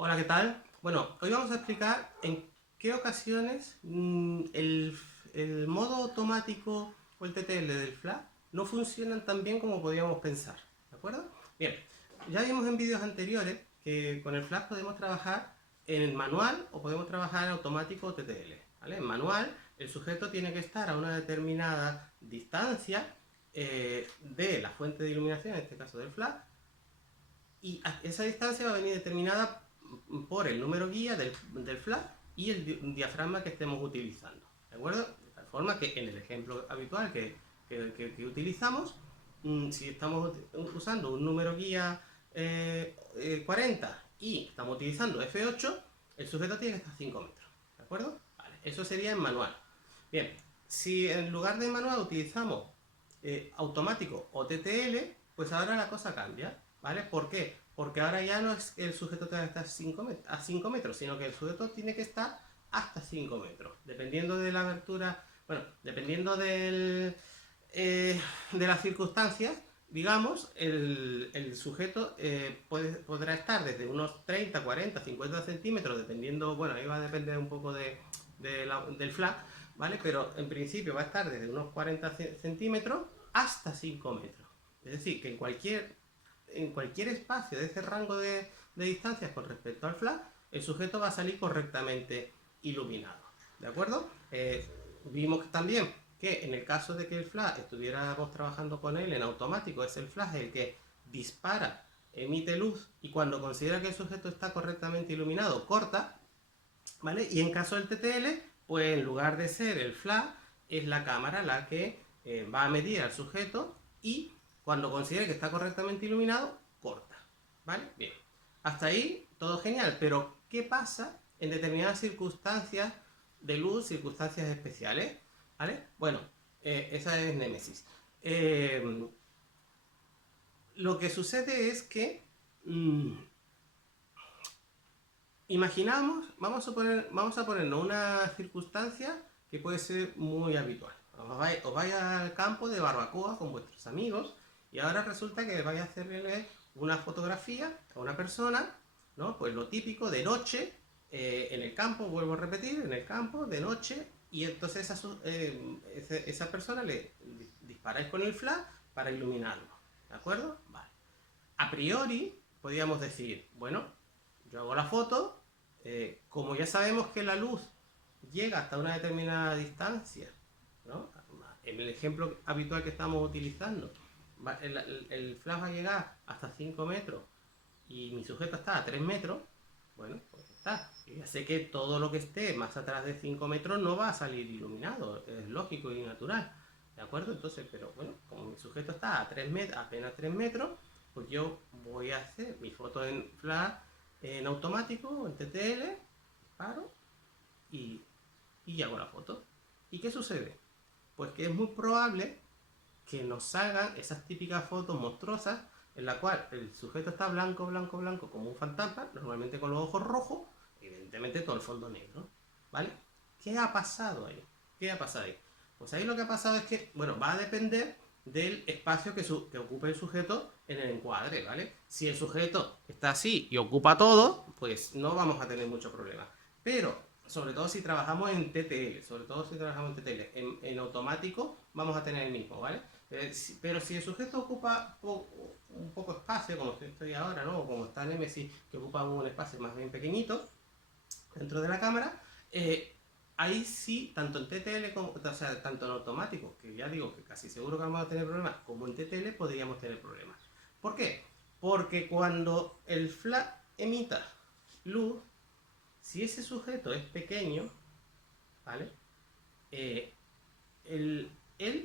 Hola, ¿qué tal? Bueno, hoy vamos a explicar en qué ocasiones el modo automático o el TTL del Flash no funcionan tan bien como podíamos pensar, ¿de acuerdo? Bien, ya vimos en vídeos anteriores que con el Flash podemos trabajar en manual o podemos trabajar en automático o TTL, ¿vale? En manual, el sujeto tiene que estar a una determinada distancia de la fuente de iluminación, en este caso del Flash, y esa distancia va a venir determinada por el número guía del flash y el diafragma que estemos utilizando, ¿de acuerdo? De tal forma que en el ejemplo habitual que utilizamos, si estamos usando un número guía 40 y estamos utilizando F8, el sujeto tiene que estar a 5 metros, ¿de acuerdo? Vale, eso sería en manual. Bien, si en lugar de manual utilizamos automático o TTL, pues ahora la cosa cambia, ¿vale? ¿Por qué? Porque ahora ya no es que el sujeto tenga que estar a 5 metros, sino que el sujeto tiene que estar hasta 5 metros, dependiendo de la abertura, bueno, dependiendo de las circunstancias, digamos, el sujeto podrá estar desde unos 30, 40, 50 centímetros, dependiendo, bueno, ahí va a depender un poco del flash, ¿vale? Pero en principio va a estar desde unos 40 centímetros hasta 5 metros. Es decir, que en cualquier espacio de ese rango de distancias con respecto al flash, el sujeto va a salir correctamente iluminado. ¿De acuerdo? Vimos también que en el caso de que el flash estuviéramos trabajando con él en automático, es el flash el que dispara, emite luz y cuando considera que el sujeto está correctamente iluminado, corta, ¿vale? Y en caso del TTL, pues en lugar de ser el flash, es la cámara la que va a medir al sujeto y cuando considere que está correctamente iluminado, corta, ¿vale? Bien, hasta ahí todo genial, pero ¿qué pasa en determinadas circunstancias de luz, circunstancias especiales? ¿Vale? Bueno, esa es Némesis. Lo que sucede es que imaginamos, vamos a ponernos una circunstancia que puede ser muy habitual. Os vais al campo de barbacoa con vuestros amigos y ahora resulta que vais a hacerle una fotografía a una persona, ¿no? Pues lo típico de noche, en el campo, vuelvo a repetir, en el campo, de noche, y entonces esa persona le disparáis con el flash para iluminarlo, ¿de acuerdo? Vale. A priori, podríamos decir, bueno, yo hago la foto, como ya sabemos que la luz llega hasta una determinada distancia, ¿no? En el ejemplo habitual que estamos utilizando, el flash va a llegar hasta 5 metros y mi sujeto está a 3 metros, bueno, pues está. Yo ya sé que todo lo que esté más atrás de 5 metros no va a salir iluminado, es lógico y natural, ¿de acuerdo? Entonces, pero bueno, como mi sujeto está a 3 metros, apenas 3 metros, pues yo voy a hacer mi foto en flash, en automático, en TTL, paro y, y hago la foto. ¿Y qué sucede? Pues que es muy probable que nos salgan esas típicas fotos monstruosas en la cual el sujeto está blanco, blanco, blanco como un fantasma, normalmente con los ojos rojos, evidentemente todo el fondo negro, ¿vale? ¿Qué ha pasado ahí? ¿Qué ha pasado ahí? Pues ahí lo que ha pasado es que, bueno, va a depender del espacio que ocupe el sujeto en el encuadre, ¿vale? Si el sujeto está así y ocupa todo, pues no vamos a tener mucho problema. Pero, sobre todo si trabajamos en TTL, sobre todo si trabajamos en TTL, en automático vamos a tener el mismo, ¿vale? Pero si el sujeto ocupa un poco espacio, como estoy ahora, ¿no? O como está Nemesis, que ocupa un espacio más bien pequeñito dentro de la cámara, ahí sí, tanto en TTL como, o sea, tanto en automático, que ya digo que casi seguro que vamos a tener problemas, como en TTL podríamos tener problemas. ¿Por qué? Porque cuando el flash emita luz, si ese sujeto es pequeño, ¿vale? Eh, él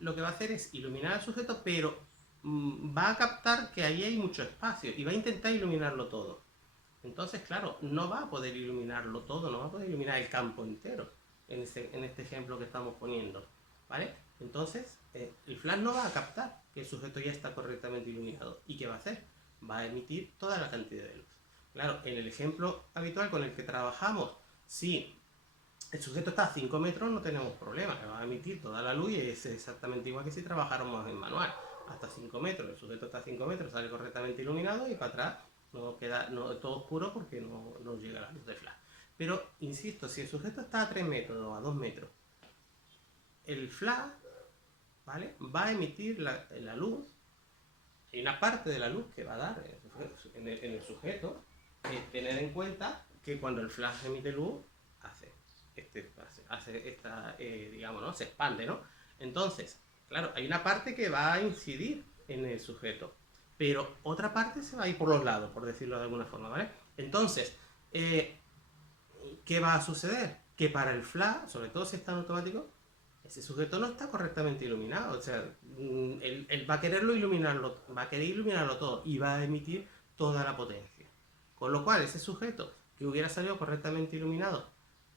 lo que va a hacer es iluminar al sujeto, pero va a captar que ahí hay mucho espacio y va a intentar iluminarlo todo. Entonces, claro, no va a poder iluminarlo todo, no va a poder iluminar el campo entero en este ejemplo que estamos poniendo, ¿vale? Entonces, el flash no va a captar que el sujeto ya está correctamente iluminado. ¿Y qué va a hacer? Va a emitir toda la cantidad de luz. Claro, en el ejemplo habitual con el que trabajamos, si el sujeto está a 5 metros, no tenemos problema, va a emitir toda la luz y es exactamente igual que si trabajáramos en manual. Hasta 5 metros, el sujeto está a 5 metros, sale correctamente iluminado y para atrás no queda todo oscuro porque no llega la luz de flash. Pero, insisto, si el sujeto está a 3 metros o a 2 metros, el flash, ¿vale?, va a emitir la luz, y una parte de la luz que va a dar en el sujeto. Tener en cuenta que cuando el flash emite luz, hace esta, digamos, ¿no?, se expande, ¿no? Entonces, claro, hay una parte que va a incidir en el sujeto, pero otra parte se va a ir por los lados, por decirlo de alguna forma, ¿vale? Entonces, ¿qué va a suceder? Que para el flash, sobre todo si está en automático, ese sujeto no está correctamente iluminado. O sea, él va a quererlo iluminarlo, va a querer iluminarlo todo y va a emitir toda la potencia. Con lo cual, ese sujeto que hubiera salido correctamente iluminado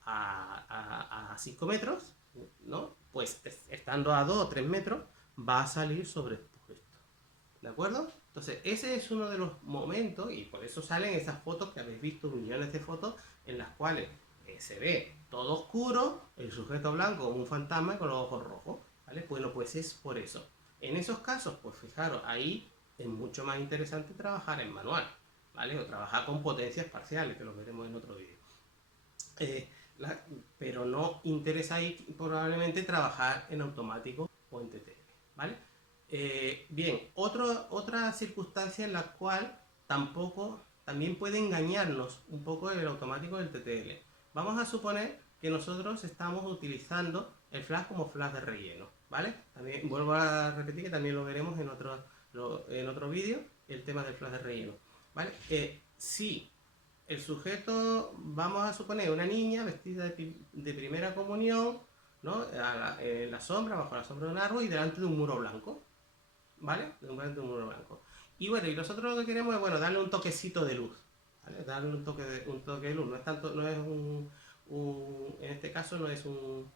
a 5 metros, ¿no?, pues estando a 2 o 3 metros, va a salir sobrepuesto. ¿De acuerdo? Entonces, ese es uno de los momentos, y por eso salen esas fotos que habéis visto, millones de fotos, en las cuales se ve todo oscuro, el sujeto blanco como un fantasma con los ojos rojos, ¿vale? Bueno, pues es por eso. En esos casos, pues fijaros, ahí es mucho más interesante trabajar en manual, ¿vale? O trabajar con potencias parciales, que lo veremos en otro vídeo. Pero no interesa ahí probablemente trabajar en automático o en TTL, ¿vale? Bien, otra circunstancia en la cual también puede engañarnos un poco el automático del TTL. Vamos a suponer que nosotros estamos utilizando el flash como flash de relleno, ¿vale? También vuelvo a repetir que también lo veremos en otro vídeo, el tema del flash de relleno, ¿vale? Si el sujeto, vamos a suponer una niña vestida de primera comunión, ¿no?, en la sombra, bajo la sombra de un árbol y delante de un muro blanco, ¿vale? Delante de un muro blanco. Y bueno, y nosotros lo que queremos es, bueno, darle un toquecito de luz, ¿vale? Darle un toque de luz. No es tanto, no es en este caso no es un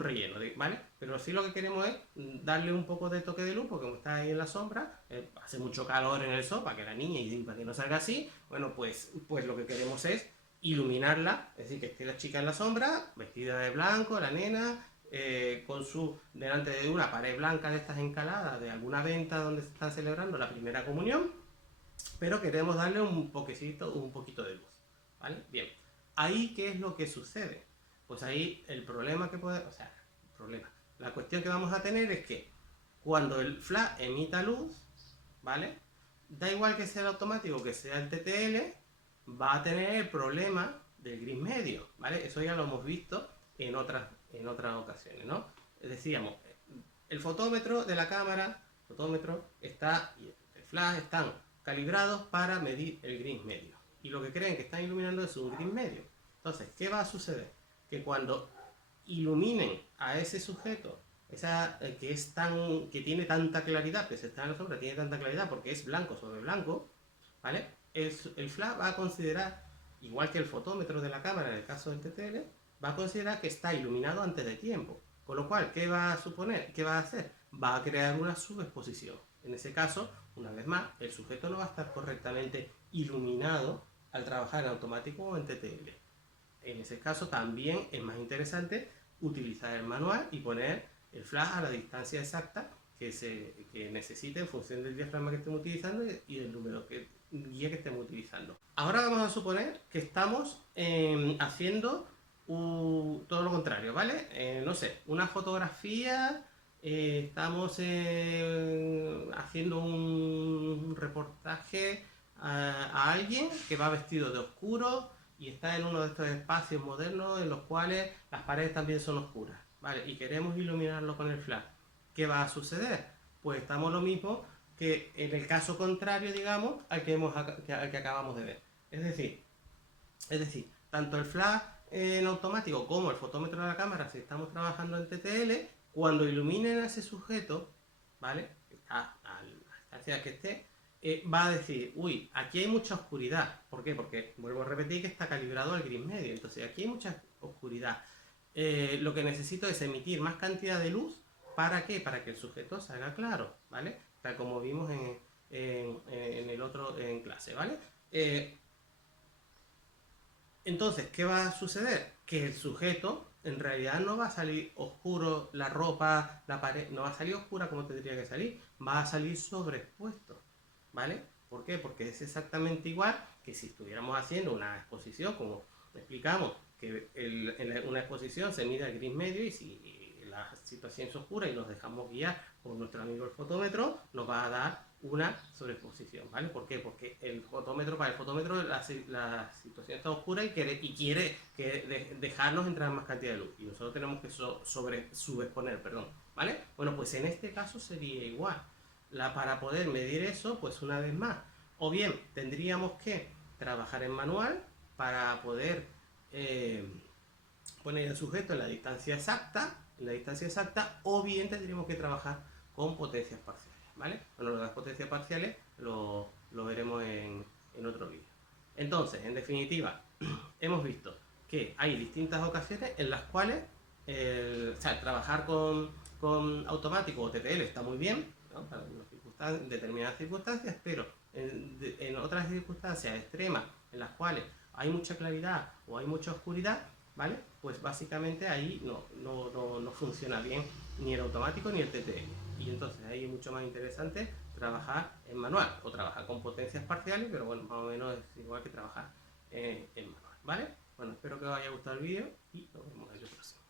relleno, ¿vale? Pero sí lo que queremos es darle un poco de toque de luz, porque como está ahí en la sombra, hace mucho calor en el sol para que la niña, y para que no salga así, bueno, pues lo que queremos es iluminarla, es decir, que esté la chica en la sombra, vestida de blanco, la nena, delante de una pared blanca de estas encaladas, de alguna venta donde se está celebrando la primera comunión, pero queremos darle un poquito de luz, ¿vale? Bien, ahí, ¿qué es lo que sucede? Pues ahí el problema la cuestión que vamos a tener es que cuando el flash emita luz, ¿vale?, da igual que sea el automático que sea el TTL, va a tener el problema del gris medio, ¿vale? Eso ya lo hemos visto en otras ocasiones, ¿no? Decíamos, el fotómetro de la cámara, y el flash están calibrados para medir el gris medio. Y lo que creen que están iluminando es un gris medio. Entonces, ¿qué va a suceder? Que cuando iluminen a ese sujeto, que tiene tanta claridad, que se está en la sombra, tiene tanta claridad porque es blanco sobre blanco, ¿vale? El flash va a considerar, igual que el fotómetro de la cámara en el caso del TTL, va a considerar que está iluminado antes de tiempo. Con lo cual, ¿qué va a suponer? ¿Qué va a hacer? Va a crear una subexposición. En ese caso, una vez más, el sujeto no va a estar correctamente iluminado al trabajar en automático o en TTL. En ese caso también es más interesante utilizar el manual y poner el flash a la distancia exacta que necesite en función del diafragma que estemos utilizando y del número de guía que estemos utilizando. Ahora vamos a suponer que estamos haciendo todo lo contrario, ¿vale? No sé, una fotografía, estamos haciendo un reportaje a alguien que va vestido de oscuro y está en uno de estos espacios modernos en los cuales las paredes también son oscuras, ¿vale? Y queremos iluminarlo con el flash. ¿Qué va a suceder? Pues estamos lo mismo que en el caso contrario, digamos, al que acabamos de ver. Es decir, tanto el flash en automático como el fotómetro de la cámara, si estamos trabajando en TTL, cuando iluminen a ese sujeto, ¿vale?, a la distancia que esté, va a decir, uy, aquí hay mucha oscuridad. ¿Por qué? Porque, vuelvo a repetir, que está calibrado al gris medio. Entonces, aquí hay mucha oscuridad. Lo que necesito es emitir más cantidad de luz. ¿Para qué? Para que el sujeto salga claro, ¿vale? Tal como vimos en el otro en clase, ¿vale? Entonces, ¿qué va a suceder? Que el sujeto en realidad no va a salir oscuro, la ropa, la pared, no va a salir oscura como tendría que salir, va a salir sobreexpuesto, ¿vale? ¿Por qué? Porque es exactamente igual que si estuviéramos haciendo una exposición, como explicamos, que en una exposición se mide el gris medio y si la situación es oscura y nos dejamos guiar por nuestro amigo el fotómetro, nos va a dar una sobreexposición, ¿vale? ¿Por qué? Porque para el fotómetro la situación está oscura y quiere dejarnos entrar más cantidad de luz y nosotros tenemos que subexponer, perdón, ¿vale? Bueno, pues en este caso sería igual. Para poder medir eso, pues una vez más, o bien tendríamos que trabajar en manual para poder eh, poner el sujeto en la distancia exacta, o bien tendríamos que trabajar con potencias parciales, ¿vale? Bueno, lo de las potencias parciales lo veremos en otro vídeo. Entonces, en definitiva, hemos visto que hay distintas ocasiones en las cuales trabajar con automático o TTL está muy bien, ¿no? Para determinadas circunstancias, pero en otras circunstancias extremas en las cuales hay mucha claridad o hay mucha oscuridad, ¿vale? Pues básicamente ahí no funciona bien ni el automático ni el TTL. Y entonces ahí es mucho más interesante trabajar en manual o trabajar con potencias parciales, pero bueno, más o menos es igual que trabajar en manual, ¿vale? Bueno, espero que os haya gustado el vídeo y nos vemos en el próximo.